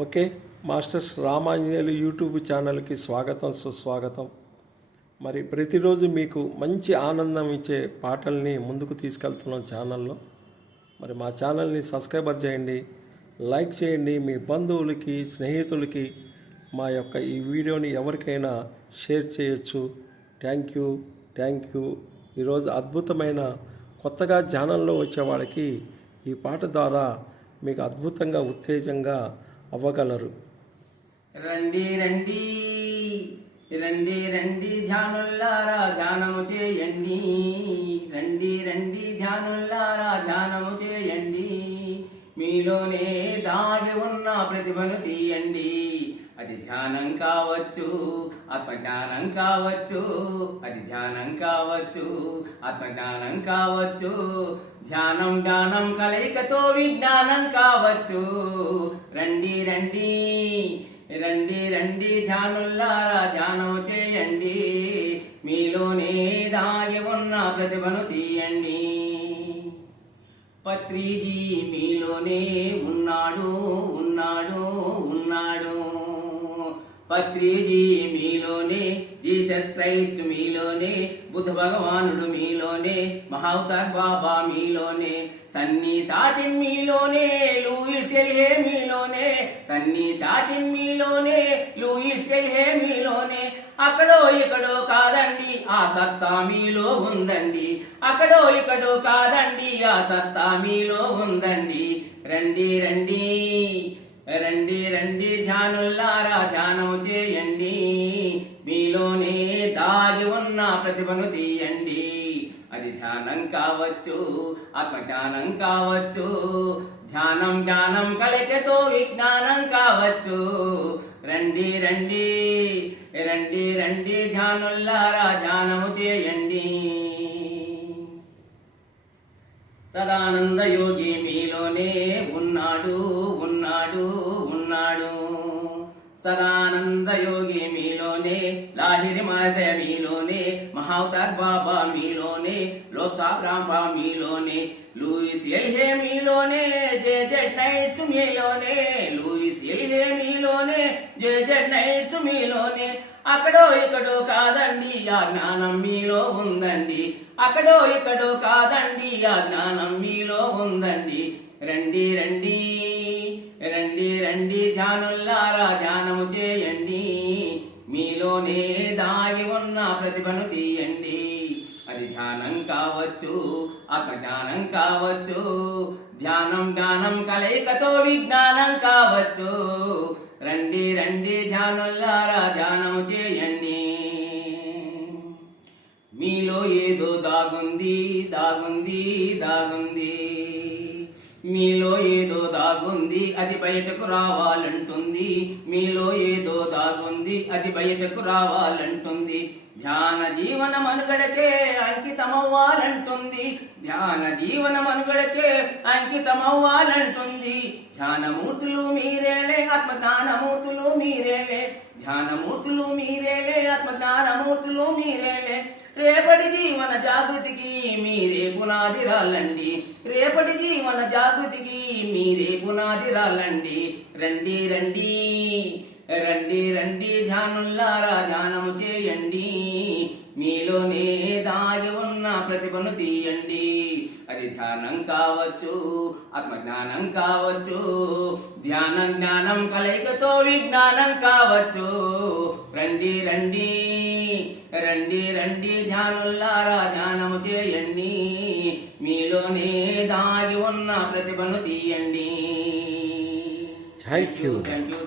Okay masters Ramanjaneyulu YouTube ఛానల్కి స్వాగతం సుస్వాగతం. మరి ప్రతిరోజు మీకు మంచి ఆనందం ఇచ్చే పాటల్ని ముందుకు తీసుకెళ్తున్నాం ఛానల్లో. మరి మా ఛానల్ని సబ్స్క్రైబర్ చేయండి లైక్ చేయండి మీ బంధువులకి స్నేహితులకి మా యొక్క ఈ వీడియోని ఎవరికైనా షేర్ చేయొచ్చు. Thank you thank you. ఈరోజు అద్భుతమైన కొత్తగా ఛానల్లో వచ్చే వాళ్ళకి ఈ పాట ద్వారా మీకు అద్భుతంగా ఉత్తేజంగా అవ్వగలరు. రండి రండి రండి రండి ధ్యానుల్లారా ధ్యానము చేయండి. రండి రండి ధ్యానుల్లారా ధ్యానము చేయండి. మీలోనే దాగి ఉన్న ప్రతిభను తీయండి. అది ధ్యానం కావచ్చు ఆత్మజ్ఞానం కావచ్చు అది ధ్యానం కావచ్చు ఆత్మజ్ఞానం కావచ్చు ధ్యానం జ్ఞానం కలయికతో విజ్ఞానం కావచ్చు. రండి రండి రండి రండి ధ్యానుల్లారా ధ్యానం చేయండి. మీలోనే దాగి ఉన్న ప్రతిభను తీయండి. పత్రిజీ మీలోనే ఉన్నాడు ఉన్నాడు ఉన్నాడు. పత్రిజీ మీలోనే జీసస్ క్రైస్ట్ మీలోనే బుద్ధ భగవానుడు మీలోనే మహావతార్ బాబా మీలోనే సన్నీ సాటిన్ మీలోనే లూయిస్ ఎల్హే మీలోనే సన్నీ సాటిన్ మీలోనే లూయిస్ ఎల్హే మీలోనే. అక్కడో ఇక్కడో కాదండి ఆ సత్తా మీలో ఉందండి. అక్కడో ఇక్కడో కాదండి ఆ సత్తా మీలో ఉందండి. రండి రండి రండి రండి ధ్యానుల్లారా ధ్యానం చే ప్రతిభను తీయండి. అది ధ్యానం కావచ్చు ఆత్మజ్ఞానం కావచ్చు ధ్యానం జ్ఞానం కలకతో విజ్ఞానం కావచ్చు. రండి రండి రండి రండి ధ్యానుల్లారా ధ్యానము చేయండి. సదానంద యోగి మీలోనే ఉన్నాడు ఉన్నాడు ఉన్నాడు. సదానంద యోగి మీలోనే లాహిరి మాస మీలోనే మహావతార్ బాబా మీలోనే లోక్సాబ్ రాంబా మీలోనే లూయిస్ ఎల్హే మీలోనే జే జెడ్ నైట్స్ మీలోనే లూయిస్ ఎల్హే మీలోనే జే జెడ్ నైట్స్ మీలోనే. అక్కడో ఇక్కడో కాదండి ఆ జ్ఞానం మీలో ఉందండి. అక్కడో ఇక్కడో కాదండి ఆ జ్ఞానం మీలో ఉందండి. రండి రండి రండి రండి ధ్యానుల్లారా ధ్యానము చేయండి. మీలోనే దాగి ఉన్న ప్రతిభను తీయండి. అది ధ్యానం కావచ్చు అపజ్ఞానం కావచ్చు ధ్యానం జ్ఞానం కలయికతో విజ్ఞానం కావచ్చు. రండి రండి ధ్యానుల్లారా ధ్యానం చేయండి. మీలో ఏదో దాగుంది దాగుంది దాగుంది. మీలో ఏదో దాగుంది అది బయటకు రావాలంటుంది. మీలో ఏదో దాగుంది అది బయటకు రావాలంటుంది. ధ్యాన జీవన మనుగడకే అంకితమవ్వాలంటుంది. ధ్యాన జీవన మనుగడకే అంకితమవ్వాలంటుంది. ధ్యానమూర్తులు మీరేలే ఆత్మ జ్ఞానమూర్తులు మీరేలే. ధ్యానమూర్తులు మీరేలే ఆత్మ జ్ఞానమూర్తులు మీరేలే. రేపటి జీవన జాగృతికి మీరే పునాది రాలండి రేపటి జీవన జాగృతికి మీరే పునాది రాలండి రండి రండి. రండి రండి ధ్యానుల్లారా ధ్యానము చేయండి. మీలోనే దాగి ఉన్న ప్రతిభను తీయండి. అది ధ్యానం కావచ్చు ఆత్మజ్ఞానం కావచ్చు ధ్యాన జ్ఞానం కలయికతో విజ్ఞానం కావచ్చు. రండి రండి రండి రండి ధ్యానుల్లారా ధ్యానము చేయండి. మీలోనే దాగి ఉన్న ప్రతిభను తీయండి. Thank you thank you